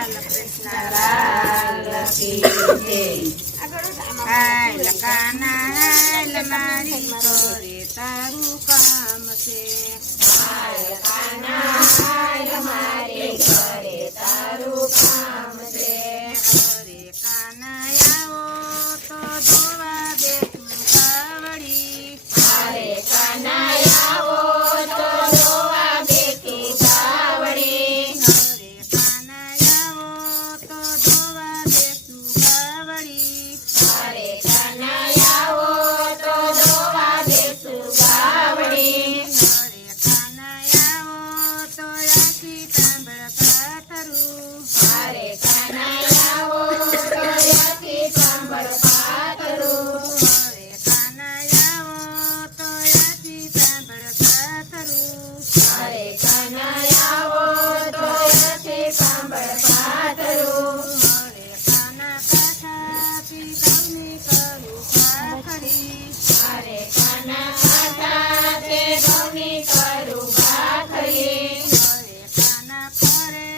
લાલ કી જય હાલ કાના હાલ મારી ઘરે તારું કામ છે હાલ કાના હાલ મારી ઘરે તારું કામ છે હરે કાના આવો તો ધોવા દેતું કાવડી હરે કાના આવો તો ધોવા બેઠી કાવડી હરે કાના આવો તો ધોવા દેતું કાવડી હરે કાના આવો તો ધોવા બેઠું કાવડી હરે કાના આવો તો આખી તાંબળ પાથરું હરે કાના આવો તો યાથી સાંભળ પાથરું હરે કાના આવો તો આખી તાંબળ પાથરું હરે કાના આવો તો યાથી સાંભળ પાથરું હરે કાના કાઠાથી કૌની કરું પાખરી હરે કાના કાંઠા તે ઘઉંની કરું ભાખરી હરે કાના કરે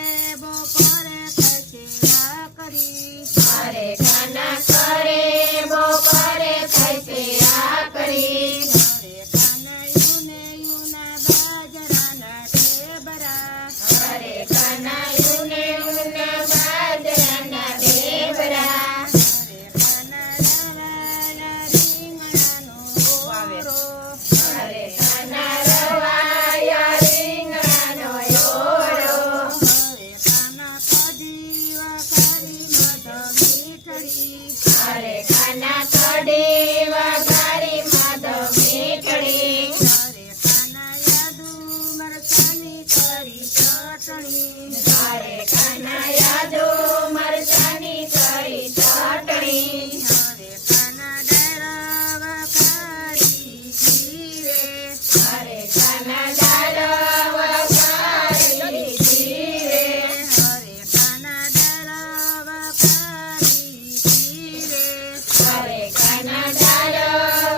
બપોરે થશે ભાખરી હરે કાના કરે બપોરે થશે આકરી હરે કાના યુને યુના બાજરાના ઢેબરા હરે કાના યુને યુને બાજરાના ઢેબરા હરે કાના રવાયા રીંગણાનો ઓરો હરે કાના રવાયા રીંગણાનો ઓળો હરે કાના કદી વખારી મધ મીઠડી હરે કાના કડી વઘારી માધવ મીઠડી હરે કાના યાદુ મરચાની કરી ચટણી હરે કાના યાદો મરચાની કરી ચટણી હરે કાના ડેરા વખારી જીવે હરે કાના દાળ વઘારી જીવે હરે કાના ડેરા વખારી જીવે હરે કાના દાળ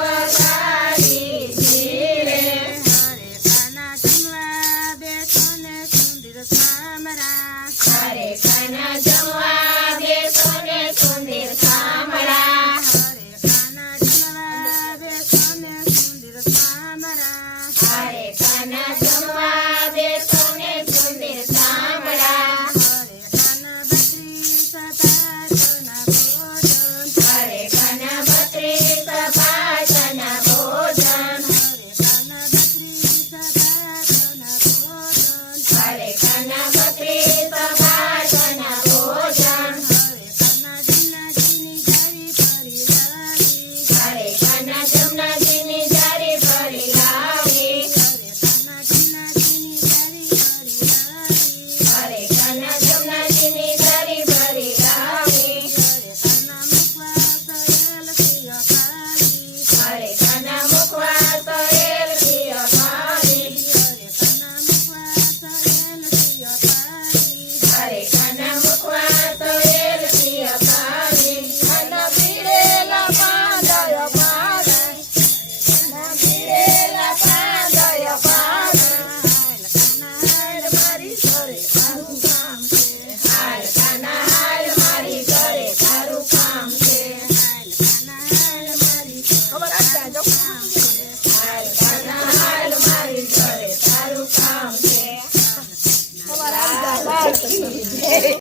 વઘારી જીવે હરે કાના ચુવા બેઠો ને સુંદર સામરા હરે કાના